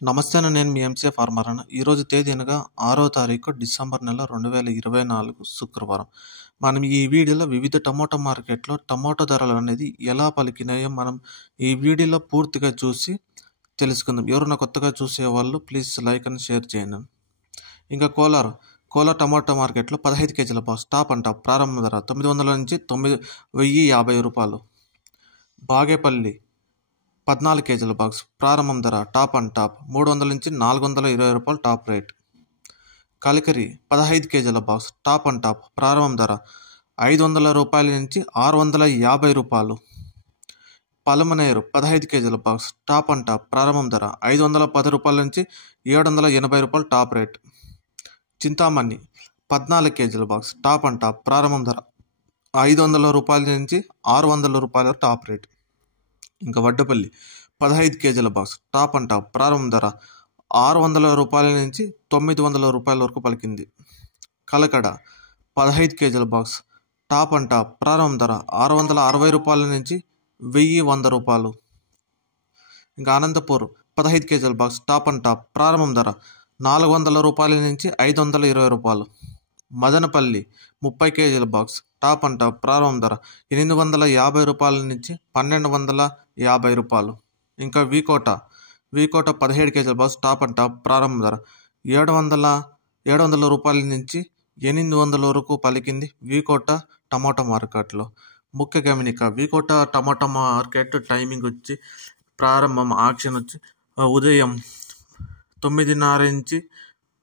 నమస్తే అన్న, నేను మీ ఎంసీఏ ఫార్మర్ అన్న. ఈరోజు తేదీ అనగా 6వ తారీఖు డిసెంబర్ నెల 2024 శుక్రవారం. మనం ఈ వీడియోలో వివిధ టమోటా మార్కెట్లో టమోటా ధరలు అనేది ఎలా పలికినాయో మనం ఈ వీడియోలో పూర్తిగా చూసి తెలుసుకుందాం. ఎవరైనా కొత్తగా చూసేవాళ్ళు ప్లీజ్ లైక్ అండ్ షేర్ చేయండి. ఇంకా కోలార్ టమోటా మార్కెట్లో 15 కేజీల బాక్స్ టాప్ అండ్ టాప్ ప్రారంభ ధర 900 నుంచి 9,050 రూపాయలు. బాగేపల్లి 14 కేజీల బాక్స్ ప్రారంభం ధర టాప్ అండ్ టాప్ 300 నుంచి 420 రూపాయలు టాప్ రేట్. కలికిరి 15 కేజీల బాక్స్ టాప్ అండ్ టాప్ ప్రారంభం ధర 500 రూపాయల నుంచి 650 రూపాయలు. పలమనేరు 15 కేజీల బాక్స్ టాప్ అండ్ టాప్ ప్రారంభం ధర 510 రూపాయల నుంచి 780 రూపాయలు టాప్ రేట్. చింతామణి 14 కేజీల బాక్స్ టాప్ అండ్ టాప్ ప్రారంభం ధర 500 రూపాయల నుంచి 600 రూపాయల టాప్ రేట్. ఇంకా వడ్డపల్లి 15 కేజీల బాక్స్ టాప్ అండ్ టాప్ ప్రారంభం ధర 600 రూపాయల నుంచి 900 రూపాయల వరకు పలికింది. కలకడ 15 కేజీల బాక్స్ టాప్ అండ్ టాప్ ప్రారంభం ధర 660 రూపాయల నుంచి 1,100 రూపాయలు. ఇంకా అనంతపూర్ 15 కేజీల బాక్స్ టాప్ అండ్ టాప్ ప్రారంభం ధర 400 రూపాయల నుంచి 520 రూపాయలు. మదనపల్లి 30 కేజీల బాక్స్ టాప్ అండ్ టాప్ ప్రారంభం ధర 850 రూపాయల నుంచి 1,250 రూపాయలు. ఇంకా వీకోట 17 కేజీల బాక్స్ టాప్ అండ్ టాప్ ప్రారంభం ధర 700 రూపాయల నుంచి 800 వరకు పలికింది వీకోట టమాటా మార్కెట్లో. ముఖ్య గమనిక, వీకోట టమాటా మార్కెట్ టైమింగ్ వచ్చి ప్రారంభం ఆక్షన్ వచ్చి ఉదయం 9:30 నుంచి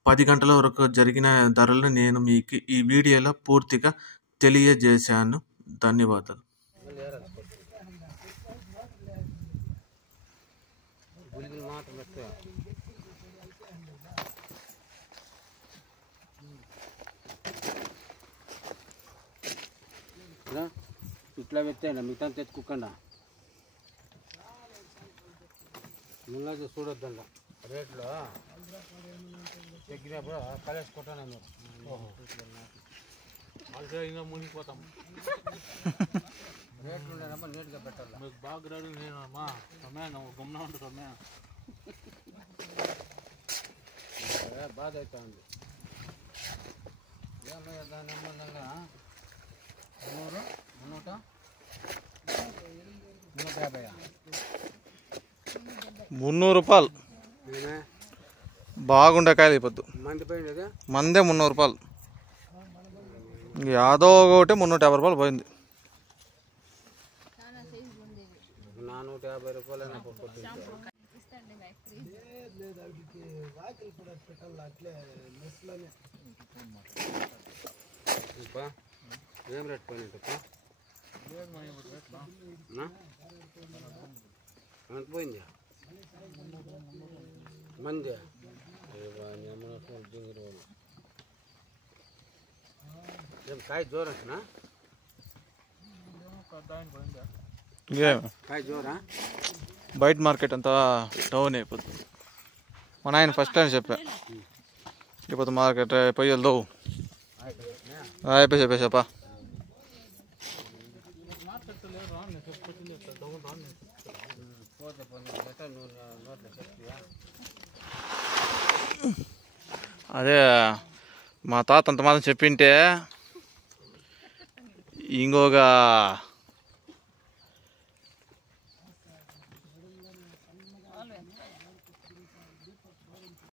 10 గంటల వరకు జరిగిన ధరలను నేను మీకు ఈ వీడియోలో పూర్తిగా తెలియజేశాను. ధన్యవాదాలు. ఇట్లా పెట్టాను మిగతా తెచ్చుకోకుండా ముందు చూడొద్దండ రేట్లో తగ్గినప్పుడు కలేసుకుంటాను మీరు. ఇంకా మునిగిపోతాం. రేట్లు ఉండేనమ్మా నీట్గా పెట్టాలి. మీకు బాగా రెడీ నేనమ్మా సమయ గమ్మున ఉంటు సమయ బాధ అవుతా ఉంది. ఏమయ్యా దాని అమ్మందంగా 300 రూపాయలు బాగుండే కాయలు అయిపోద్దు. మందే 300 రూపాయలు. యాదో ఒకటి 350 రూపాయలు పోయింది. 450 రూపాయలు ఏం రేట్ పోయినట్టు ఎంత పోయింది మంది కాయ జోరంటున్నా కాయ జోరా బయట మార్కెట్ అంతా డౌన్ అయిపోతుంది. మా నాయన ఫస్ట్ టైం చెప్పా ఇప్పుడు మార్కెట్ పోయి వెళ్దావు అయిపోయి చెప్పేసాపా. అదే మా తాత అంత మాత్రం చెప్పింటే ఇంకొక